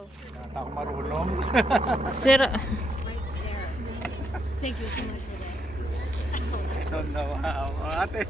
Go. Hindi ako marunong. Sir, Thank you so much for that. I don't know how. Ate.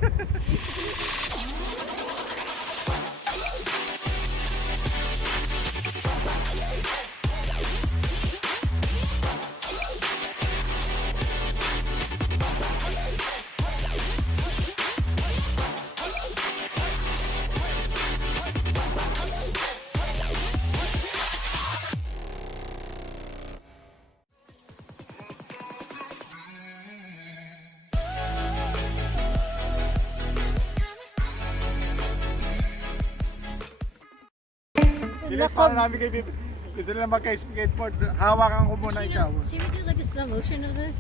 Bilis paano namin kay Bibi. Gusto nila magka-skateboard. Hawakan ko muna ikaw. Should we do like a slow motion of this?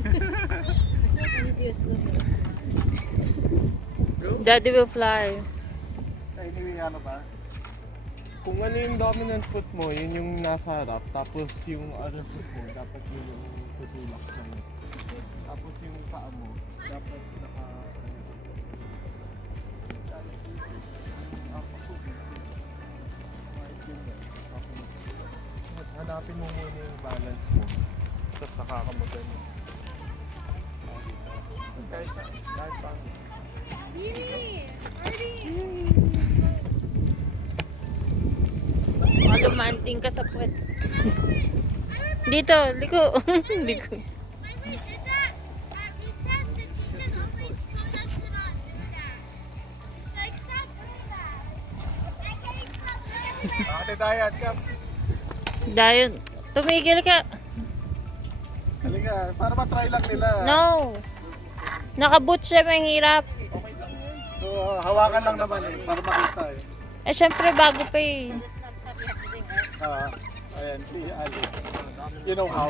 I feel like we need to do a slow motion. Daddy will fly. Anyway, ano ba? Kung ano yung dominant foot mo, yun yung nasa harap. Tapos yung other foot mo, dapat yun yung tutulak sa net. Tapos yung paa mo, dapat naka... Hanapin mo muna yung balance mo. Tapos saka ka mo ganyan. Kahit pa. Malumanting ka sa puwet. Dito, liko. Liko. Ate Dayan, come. Dayon, tumigil ka. Halika, para ma-try lang nila. No. Nakaboot siya, mahirap. Okay lang yun. So, hawakan lang naman eh, para makita eh. Eh, syempre, bago pa eh. Ayan, si Alice. You know how?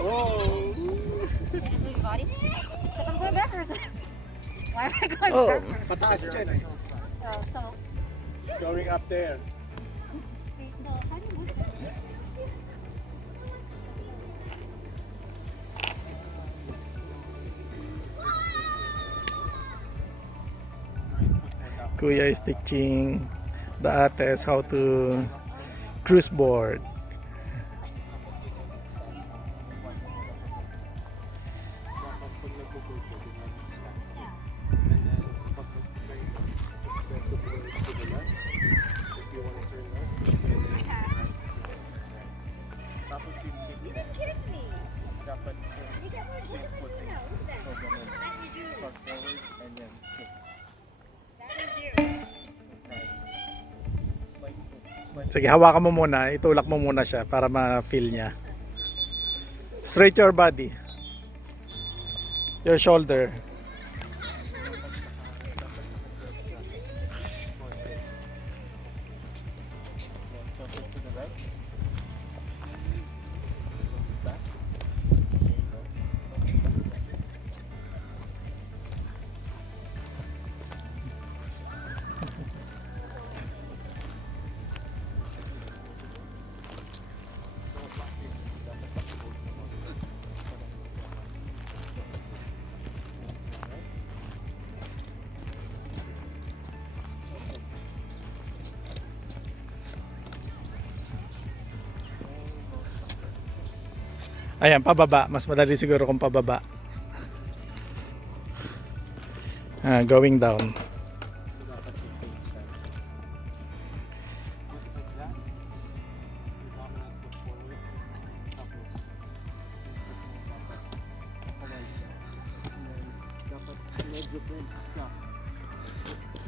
Oh! Body? So I'm going backwards. Why am I going Oh. backwards? Pataas dyan eh. Oh, so, It's going up there. wait, so how do you move that? Kuya is teaching the ates how to cruise board. Tapos yung You just kidded me. dapat sa You got more same shit footing. now. Look at So that. ganun. That is you. Short forward and then kick. That is you. Slight foot. Sige, hawakan mo muna. Itulak mo muna siya para ma-feel niya. Straight your body. Your shoulder. Ayan, pababa. Mas madali siguro kung pababa. Going down.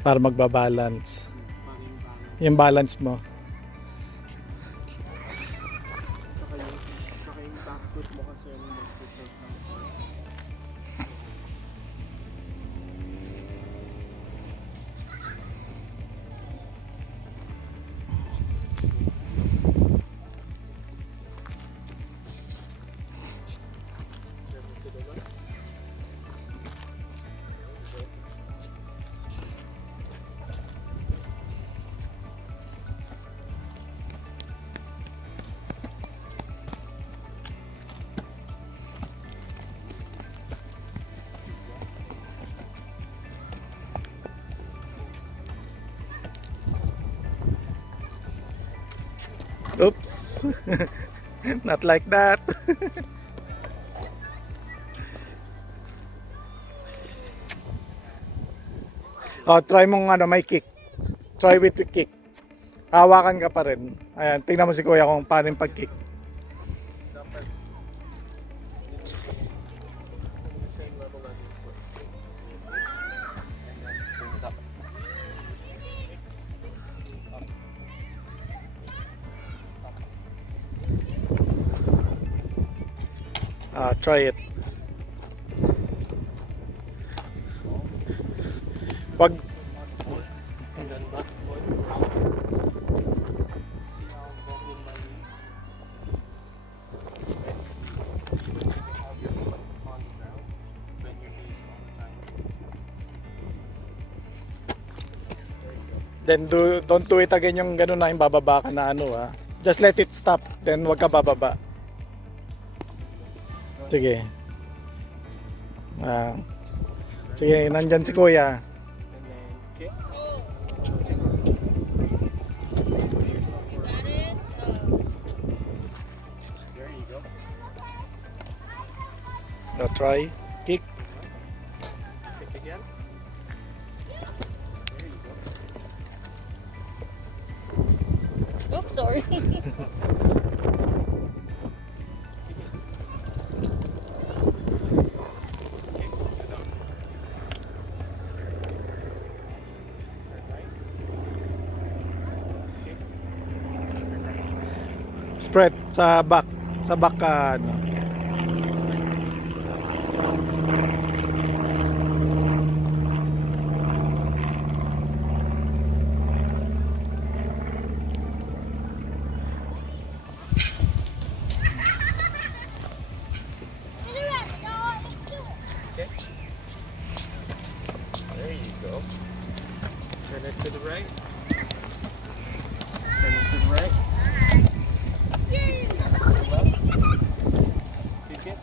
Para magbabalance. Yung balance mo. Saka yung back foot mo kasi yung mag-foot ng Oops. Not like that. Oh, try mong ano, may kick. Try with the kick. Hawakan ka pa rin. Ayan, tingnan mo si Kuya kung paano yung pag-kick. Dapat the same level as your foot. And then bring it up. Try it. Pag And then left foot. See how I'm bending my knees? Have your foot on the ground. Bend your knees all the time. There you go. then don't do it again yung gano'n na yung bababa ka na ano ha. Just let it stop, then wag ka bababa. Sige. Sige, nandyan si Kuya. And then kick. Put yourself forward. There you go. Now try, kick. Kick again. There you go. Oops, sorry. Spread sa back. Sa back ka ano. Okay. There you go. Turn it to the right. Turn it to the right. Left. Kick it.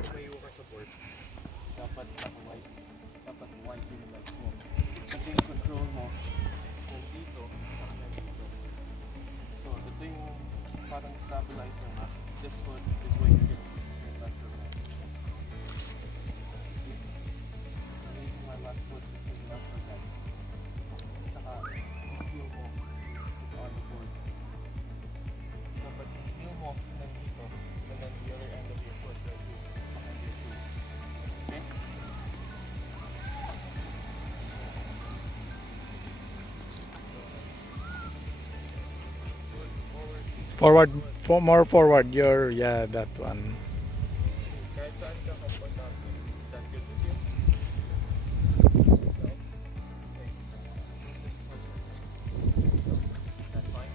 Tumayo ka sa board. Dapat naka-wide. Dapat wide yung legs mo. Kasi yung control mo kung dito, dito. So, ito yung parang stabilizer na. This foot is where you're gonna your left or right. I'm using my left foot to the left or right. Saka, yung heel mo is on the board. Dapat yung heel mo nandito, and then the other end of your foot right here, behind your toes. Okay? Forward, more forward. Yeah, that one. Kahit saan ka komportable. Is that good with you? No? Okay. Move this closer. Is that fine?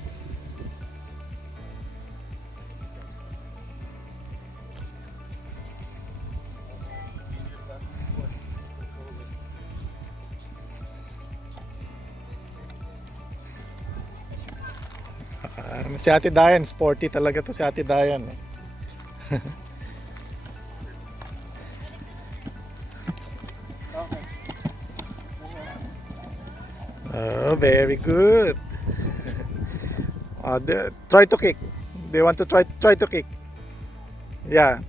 Use your left foot to control it. Si Ate Dayan, sporty talaga to si Ate Dayan. Okay. Oh, very good. Try to kick. They want to try to kick. Yeah.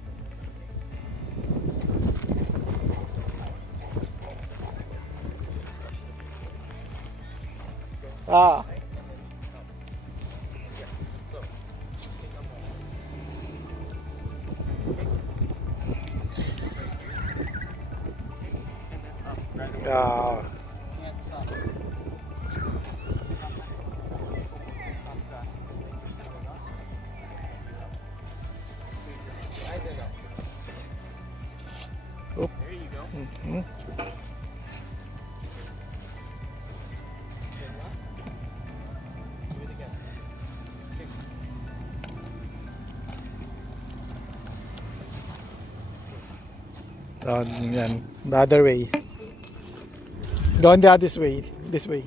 Ah. So, take a moment. Okay. And then up, right away. Ah. Can't stop. Stop that. Slide it up. Oop. There you go. Mhm. Then left. Do it again. Kick. Yan. The other way. Go on the other way. This way.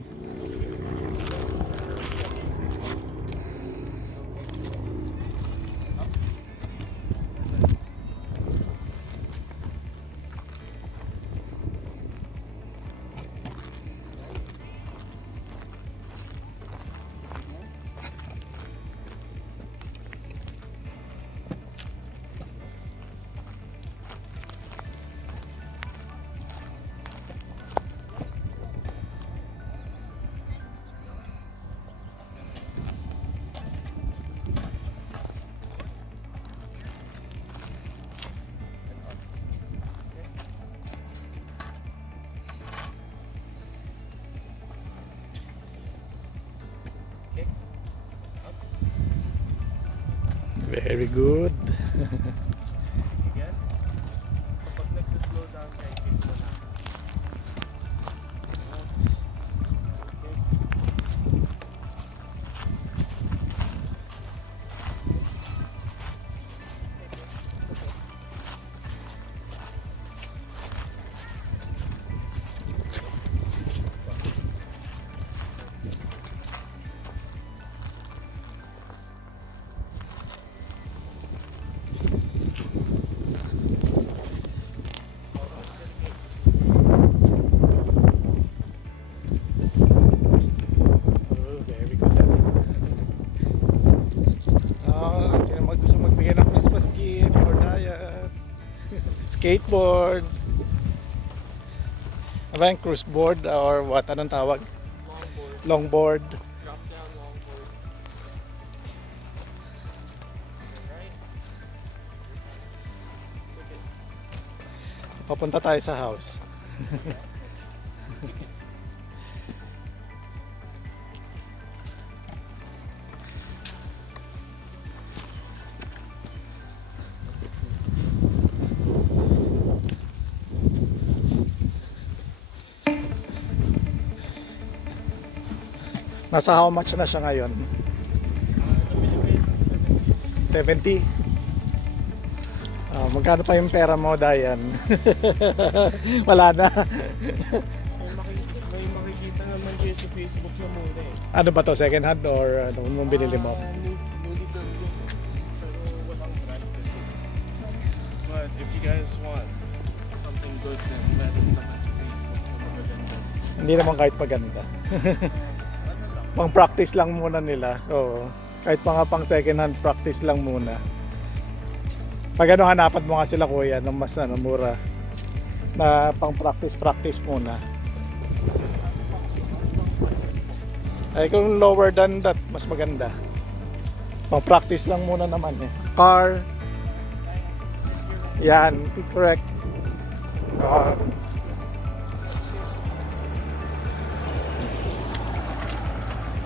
Very good. Again, kapag nagsa-slow down ka, i-kick mo na. Oh, very good. Sino gusto magbigay ng Christmas gift for Diet? Skateboard. Ano ba yung cruise board or what? Anong tawag? Longboard, Longboard. drop down longboard. Right? Okay. Papunta tayo sa house. Nasa how much na siya ngayon? Nabili ko yung 70? Magkano pa yung pera mo, Dayan? Wala na. May makikita naman kayo sa Facebook na muna eh. Ano ba to? Second hand or ano mong binili mo? Newly done yun. Pero walang brand kasi. But if you guys want something good, then meron naman sa Facebook na magaganda. Hindi naman kahit maganda. Ano lang? Pang practice lang muna nila. Oo. Kahit mga pang second hand practice lang muna. Pag ano, hanapan mo nga sila kuya ng mas mura na pang practice muna. Ay kung lower than that, mas maganda. Pang practice lang muna naman eh. Car. Yan, correct.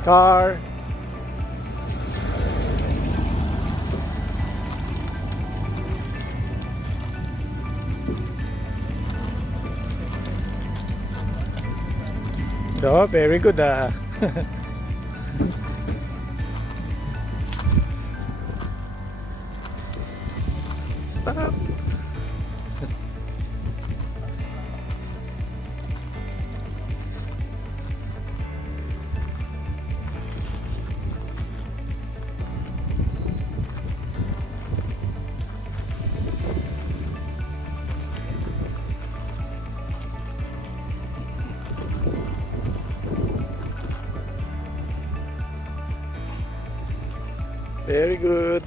Car. Oh, very good ah. Stop. Very good.